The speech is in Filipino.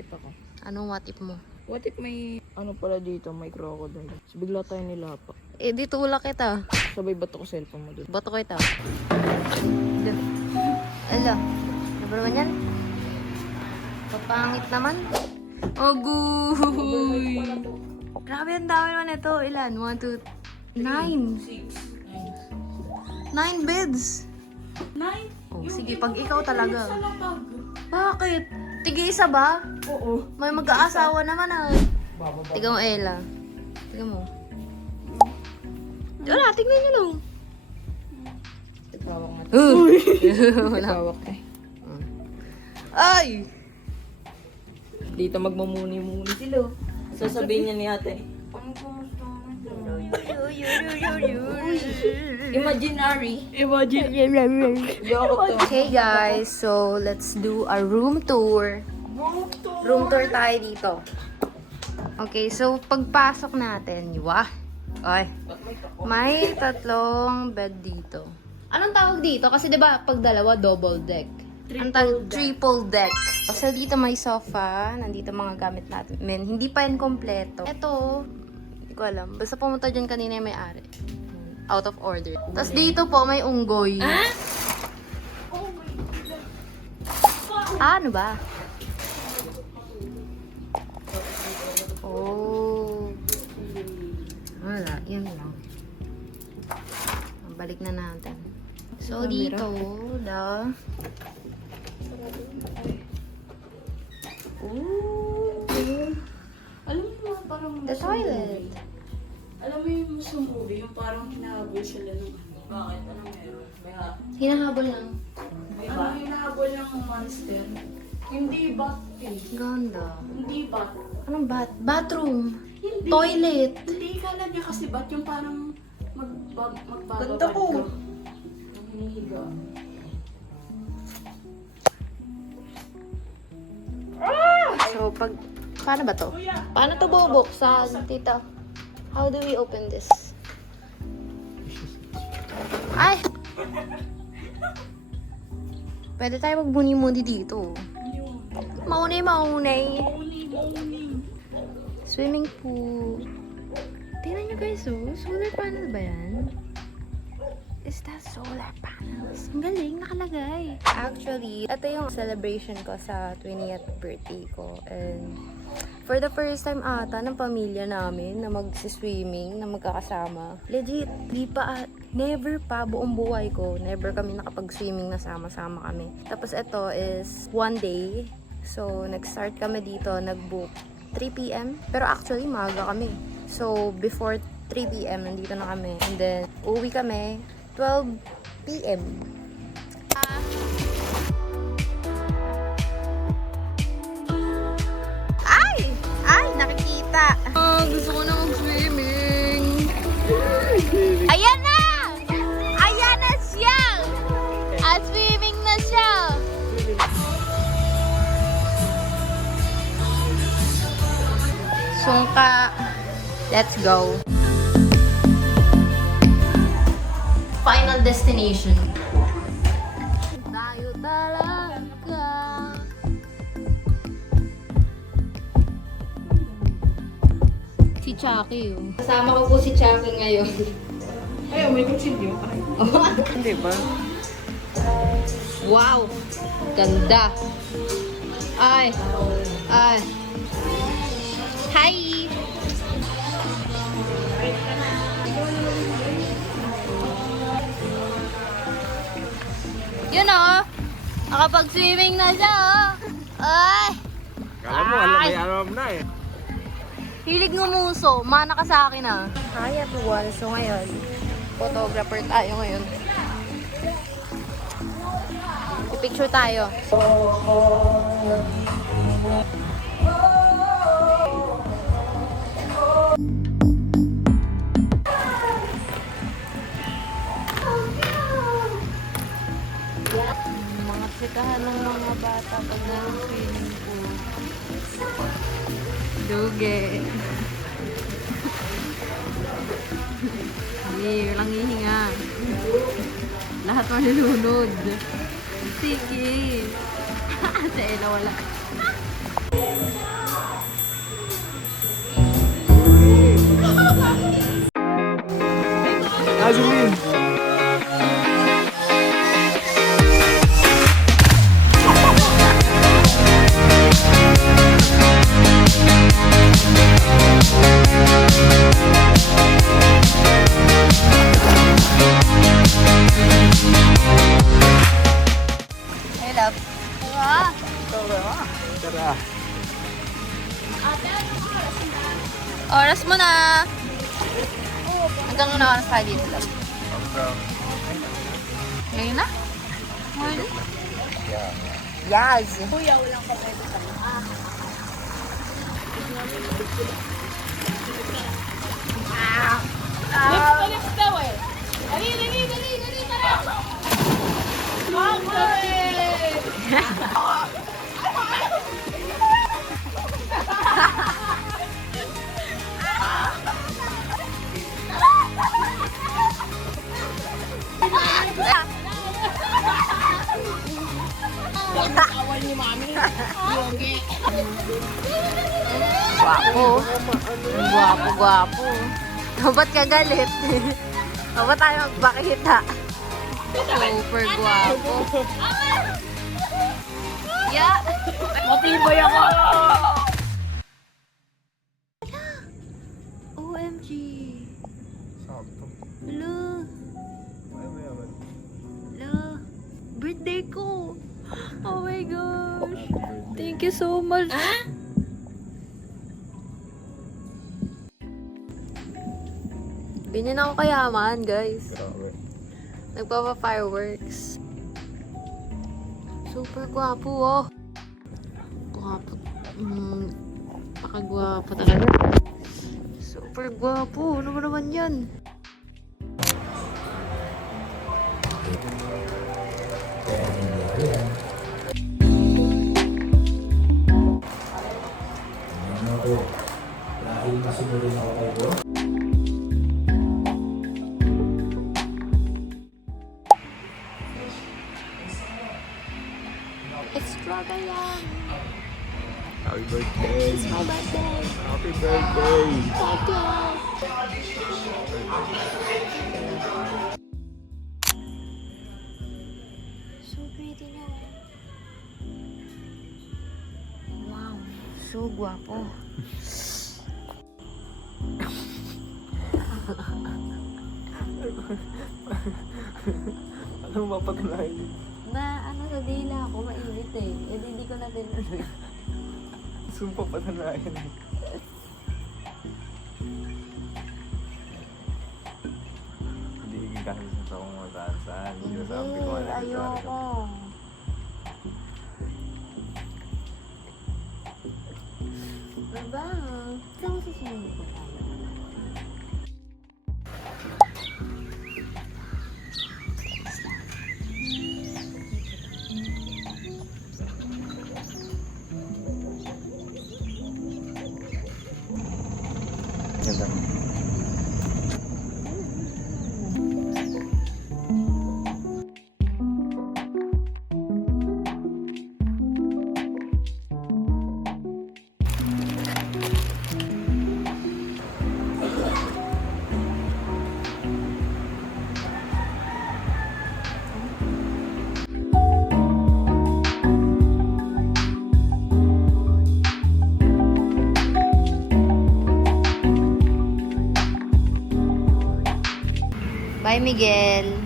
if ako. Anong what if mo? What if may, ano pala dito, may crocodile. So, bigla tayo nilapa. Eh, di tulak kita. Sabay bato ko cellphone mo doon. Bato ko ito. Ala, ano ba naman yan? Papangit naman. Agoy! Grabe, ang dami naman ito. Ilan? 1, 2, 9. 9 beds. 9? Oh, sige, pag ikaw talaga. Sa lapag. Bakit? Tig-isa ba? Oo. May mag-aasawa naman ah. Tignan mo, Ella. Tignan mo. Wala, tignan niyo lang. Tigawak mo. Wala. Tigawak eh. Ay! Dito magmumuni-muni sila. Sasabihin niya ni ate. Imaginary. Yoko to. Okay guys, so let's do a room tour. Room tour tayo dito. Okay, so pagpasok natin, ay, may 3 bed dito. Anong tawag dito? Kasi 'di ba pag dalawa double deck. Ang triple deck. So dito may sofa, nandito mga gamit natin. Hindi pa yan kompleto. Ito, hindi ko alam. Basta pumunta dyan kanina yung may-ari. Out of order. Tapos dito po may unggoy. Ano ba? Oh. Wala, yun lang. Balik na natin. So dito, Alam mo mga parang the toilet. Alam mo yung sa movie, yung parang hinahabol sila ng ano. Bakit? Anong meron? Hinahabol lang. Ano hinahabol ng monster? Hindi bat eh. Ganda. Hindi bat. Anong bathroom? Hindi. Toilet. Hindi, kala niya kasi bat yung parang magbababad Ganda ko. ka. Ang hinihiga. So, paano ba to? Paano to bubuksan, tita? How do we open this? Ay! Pwede tayo magbuni-muni dito. Maunay. Mauni. Swimming pool. Tingnan nyo guys, solar panel ba yan? Is that solar panels? Ang galing, nakalagay. Actually, ito yung celebration ko sa 20th birthday ko. And for the first time ata ng pamilya namin na mag-swimming, na magkakasama. Legit, never pa buong buhay ko, never kami nakapag-swimming na sama-sama kami. Tapos ito is one day. So, nag-start kami dito, nag-book 3 p.m. Pero actually, maaga kami. So, before 3 p.m. nandito na kami. And then, uwi kami 12 p.m. Ay! Nakikita! Gusto ko na mag-swimming! Ayan na! Ayan na siya! Swimming na siya! Sungka! Let's go! Final destination. Tayo talaga. Si Chucky yun. Kasama ko po si Chucky ngayon. Ay, may kutsilyo. Hindi ba? Wow! Ganda! Ay! Hi! Yun nakapag-swimming na siya Ay! Kala mo, alam na eh. Hilig ngumuso, mana ka sa akin Hi everyone, so ngayon, photographer tayo ngayon. I-picture tayo. Mga tsikahan ng mga bata pag nag-swimming pool. Duge. Hindi, walang hihinga. Lahat malulunod. Sige. Sa Ella wala. Oras mo na! Hanggang na oras tayo dito lang. Ngayon na? Morning? Yes! Kuya, walang pagkaito sa Lips daw eh. Dali, tara! Okay! Awal ni Mami. Yogi. Gwapo. Gwapo. Ba't ka galit? Ba't tayo magpakita? Super gwapo. Yeah! Matibay ako! OMG! Sakto. Hello! Ay, mayaman. Hello! Birthday ko! Oh my gosh! Thank you so much! Ganyan ako kayaman, guys. Grabe. Nagpapa-fireworks. Super gwapo, oh. Gwapo. Pakagwapo talaga. Super gwapo. Ano ba naman yan? Dahil masunurin ako kayo bro. Extravagant! Happy birthday! It's my birthday! Happy birthday! Thank you! So pretty na. Wow! So guwapo. Anong mapatunayan? Na ano sa dila ako, mainit eh. Eh hindi ko na tinuloy. Gusto mo papatunayan? Hindi kasi sa kung matasaan. Hindi sabi ko ano. Ayoko. Diba? Saan mo susunod ko tayo? Ganda. Bye, Miguel.